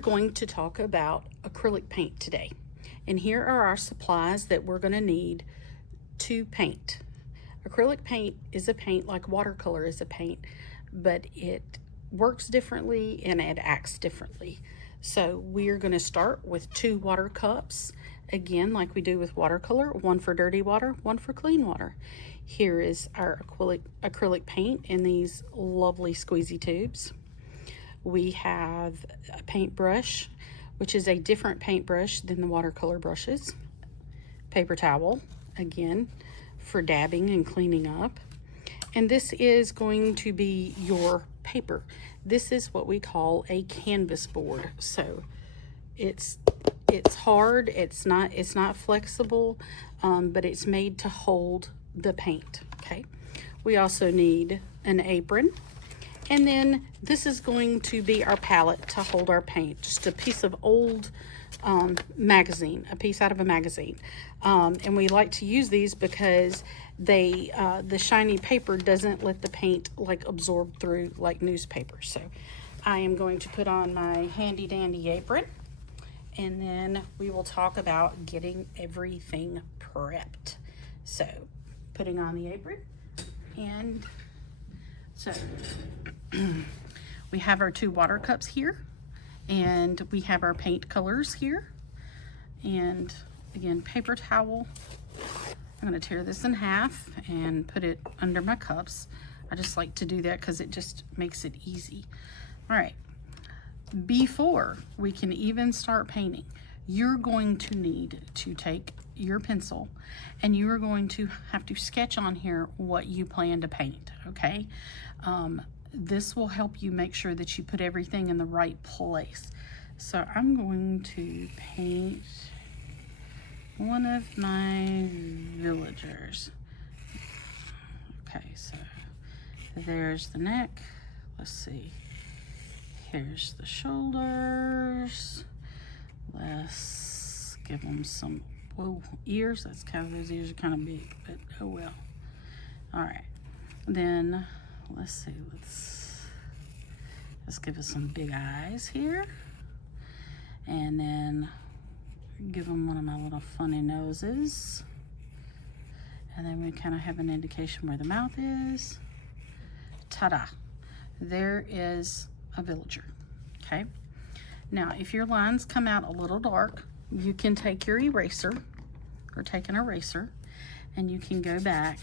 are going to talk about acrylic paint today. And here are our supplies that we're going to need to paint. Acrylic paint is a paint like watercolor is a paint, but it works differently and it acts differently. So we are going to start with 2 water cups, again like we do with watercolor, one for dirty water, one for clean water. Here is our acrylic paint in these lovely squeezy tubes. We have a paintbrush, which is a different paintbrush than the watercolor brushes. Paper towel, again, for dabbing and cleaning up. And this is going to be your paper. This is what we call a canvas board. So it's hard, it's not flexible, but it's made to hold the paint. Okay. We also need an apron. And then this is going to be our palette to hold our paint. Just a piece of old magazine, a piece out of a magazine. And we like to use these because the shiny paper doesn't let the paint like absorb through like newspaper. So I am going to put on my handy dandy apron, and then we will talk about getting everything prepped. So putting on the apron, and so we have our 2 water cups here, and we have our paint colors here, and again, paper towel. I'm going to tear this in half and put it under my cups. I just like to do that because it just makes it easy. All right, before we can even start painting, you're going to need to take your pencil and you are going to have to sketch on here what you plan to paint, okay? This will help you make sure that you put everything in the right place. So I'm going to paint one of my villagers. Okay, so there's the neck. Let's see. Here's the shoulders. Let's give them some, whoa, ears. That's kind of, those ears are kind of big, but oh well. All right, then let's see, let's give it some big eyes here, and then give them one of my little funny noses, and then we kind of have an indication where the mouth is. Ta-da, there is a villager. Okay, now if your lines come out a little dark, you can take your eraser or take an eraser and you can go back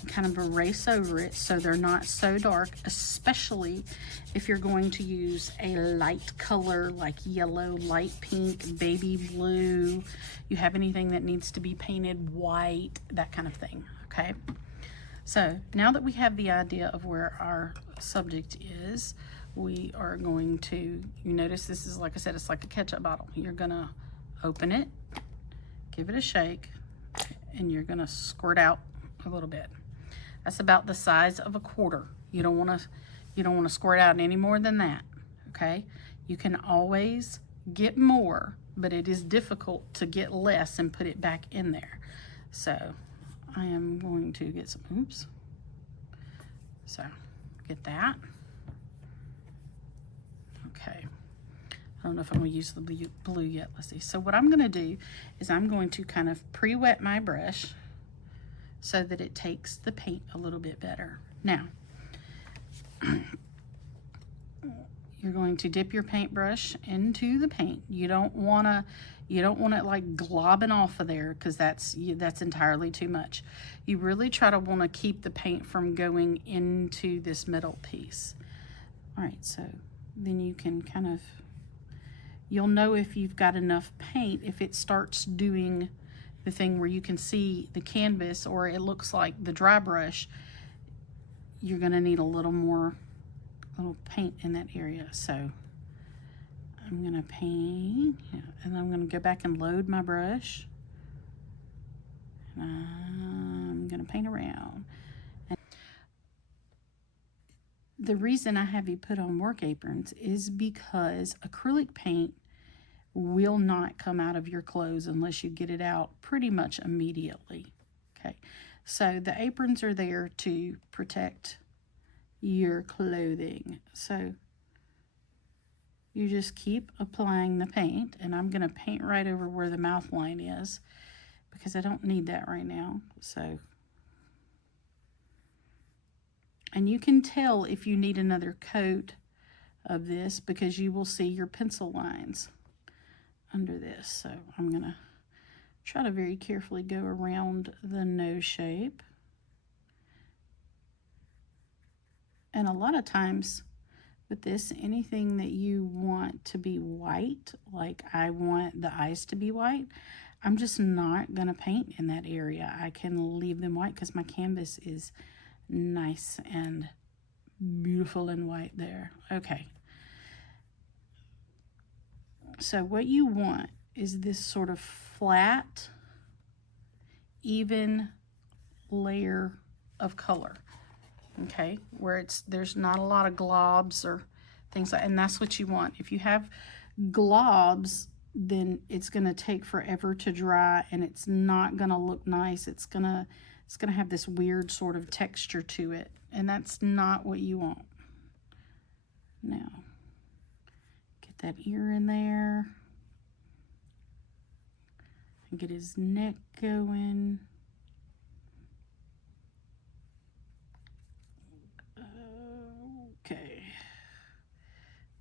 and kind of erase over it so they're not so dark, especially if you're going to use a light color like yellow, light pink, baby blue. You have anything that needs to be painted white, that kind of thing. Okay, so now that we have the idea of where our subject is, we are going to, you notice this is, like I said, it's like a ketchup bottle. You're gonna open it, give it a shake, and you're gonna squirt out a little bit. That's about the size of a quarter. You don't want to squirt out any more than that. Okay, you can always get more, but it is difficult to get less and put it back in there. So I am going to get some, oops, so get that. Okay, I don't know if I'm going to use the blue yet. Let's see. So what I'm going to do is I'm going to kind of pre-wet my brush so that it takes the paint a little bit better. Now, you're going to dip your paintbrush into the paint. You don't want it like globbing off of there, because that's entirely too much. You really try to want to keep the paint from going into this middle piece. All right, so then you can kind of, you'll know if you've got enough paint if it starts doing the thing where you can see the canvas or it looks like the dry brush. You're going to need a little more paint in that area. So I'm going to paint, and I'm going to go back and load my brush, and I'm going to paint around. And the reason I have you put on work aprons is because acrylic paint will not come out of your clothes unless you get it out pretty much immediately. Okay, so the aprons are there to protect your clothing. So you just keep applying the paint, and I'm going to paint right over where the mouth line is because I don't need that right now. So, and you can tell if you need another coat of this because you will see your pencil lines under this. So I'm going to try to very carefully go around the nose shape. And a lot of times with this, anything that you want to be white, like I want the eyes to be white, I'm just not going to paint in that area. I can leave them white because my canvas is nice and beautiful and white there. Okay. So what you want is this sort of flat, even layer of color. Okay, where there's not a lot of globs or things like, and that's what you want. If you have globs, then it's going to take forever to dry and it's not going to look nice. It's going to have this weird sort of texture to it, and that's not what you want. Now, get that ear in there and get his neck going. Okay,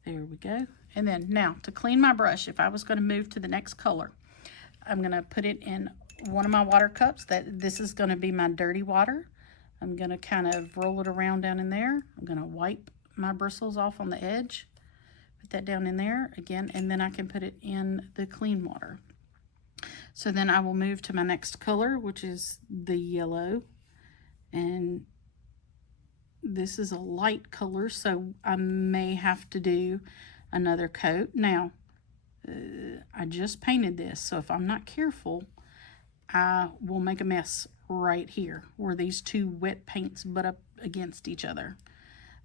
there we go. And then now to clean my brush, if I was going to move to the next color, I'm going to put it in one of my water cups. This is going to be my dirty water. I'm going to kind of roll it around down in there. I'm going to wipe my bristles off on the edge, put that down in there again, and then I can put it in the clean water. So then I will move to my next color, which is the yellow, and this is a light color, so I may have to do another coat. Now, I just painted this, so if I'm not careful, I will make a mess right here where these two wet paints butt up against each other.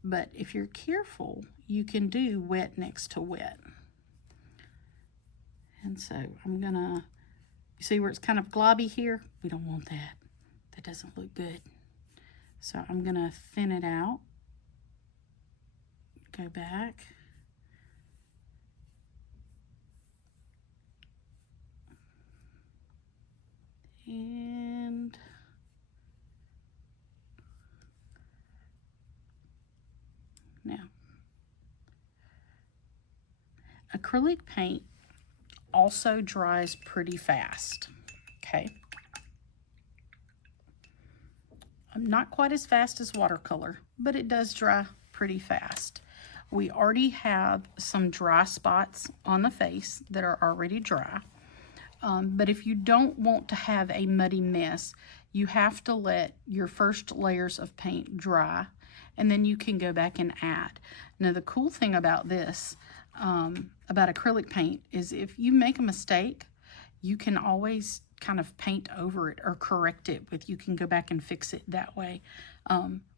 But if you're careful, you can do wet next to wet. And so I'm gonna, you see where it's kind of globby here? We don't want that. That doesn't look good. So I'm going to thin it out, go back, and now acrylic paint also dries pretty fast, okay? Not quite as fast as watercolor, but it does dry pretty fast. We already have some dry spots on the face that are already dry. But if you don't want to have a muddy mess, you have to let your first layers of paint dry, and then you can go back and add. Now, the cool thing about this, about acrylic paint, is if you make a mistake, you can always kind of paint over it or correct it with, you can go back and fix it that way,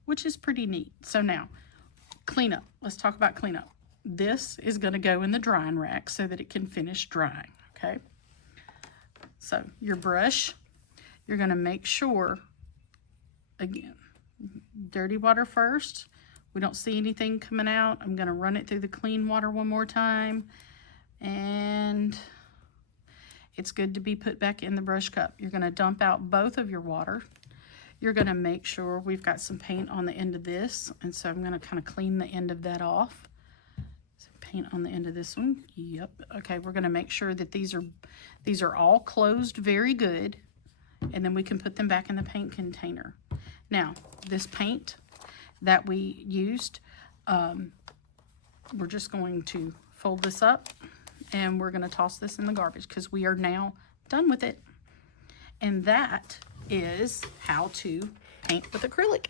which is pretty neat. So now, cleanup. Let's talk about cleanup. This is going to go in the drying rack so that it can finish drying, okay? So your brush, you're going to make sure, again, dirty water first. We don't see anything coming out. I'm going to run it through the clean water one more time, and it's good to be put back in the brush cup. You're going to dump out both of your water. You're going to make sure we've got some paint on the end of this, and so I'm going to kind of clean the end of that off. So paint on the end of this one. Yep. Okay, we're going to make sure that these are all closed very good, and then we can put them back in the paint container. Now, this paint that we used, we're just going to fold this up, and we're going to toss this in the garbage because we are now done with it. And that is how to paint with acrylic.